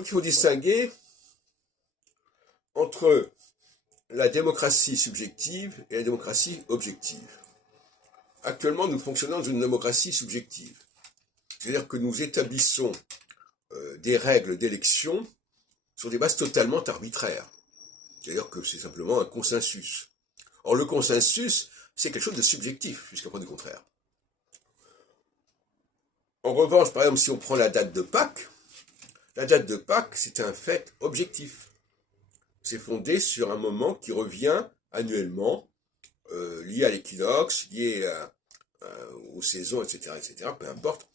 crois qu'il faut distinguer entre la démocratie subjective et la démocratie objective. Actuellement, nous fonctionnons dans une démocratie subjective. C'est-à-dire que nous établissons des règles d'élection sur des bases totalement arbitraires. C'est-à-dire que c'est simplement un consensus. Or, le consensus, c'est quelque chose de subjectif, jusqu'à preuve du contraire. En revanche, par exemple, si on prend la date de Pâques, c'est un fait objectif. C'est fondé sur un moment qui revient annuellement, lié à l'équinoxe, lié aux saisons, etc., peu importe,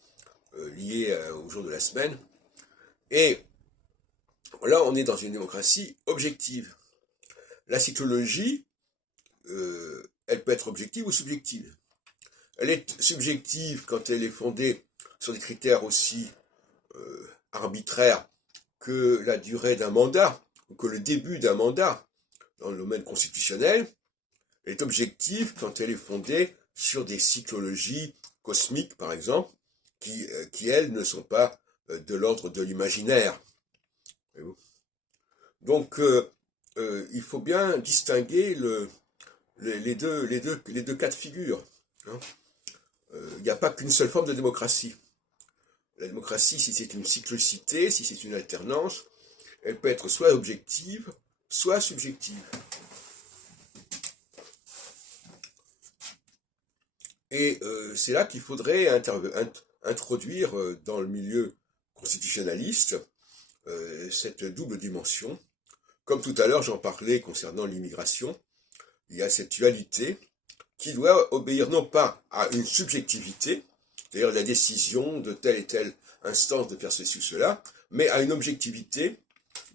lié au jour de la semaine. Et là, on est dans une démocratie objective. La cyclologie, elle peut être objective ou subjective. Elle est subjective quand elle est fondée sur des critères aussi arbitraires que la durée d'un mandat, ou que le début d'un mandat dans le domaine constitutionnel. Elle est objective quand elle est fondée sur des cyclologies cosmiques, par exemple, qui elles, ne sont pas de l'ordre de l'imaginaire. Donc, il faut bien distinguer les deux cas de figure. Il n'y a pas qu'une seule forme de démocratie. La démocratie, si c'est une cyclicité, si c'est une alternance, elle peut être soit objective, soit subjective. Et c'est là qu'il faudrait introduire dans le milieu constitutionnaliste cette double dimension. Comme tout à l'heure, j'en parlais concernant l'immigration, il y a cette dualité qui doit obéir non pas à une subjectivité, c'est-à-dire la décision de telle et telle instance de faire ceci ou cela, mais à une objectivité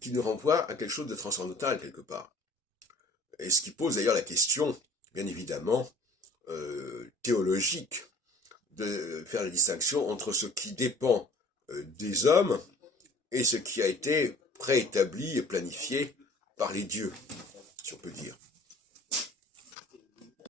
qui nous renvoie à quelque chose de transcendantal quelque part. Et ce qui pose d'ailleurs la question, bien évidemment, théologique, de faire la distinction entre ce qui dépend des hommes et ce qui a été préétabli et planifié par les dieux, si on peut dire.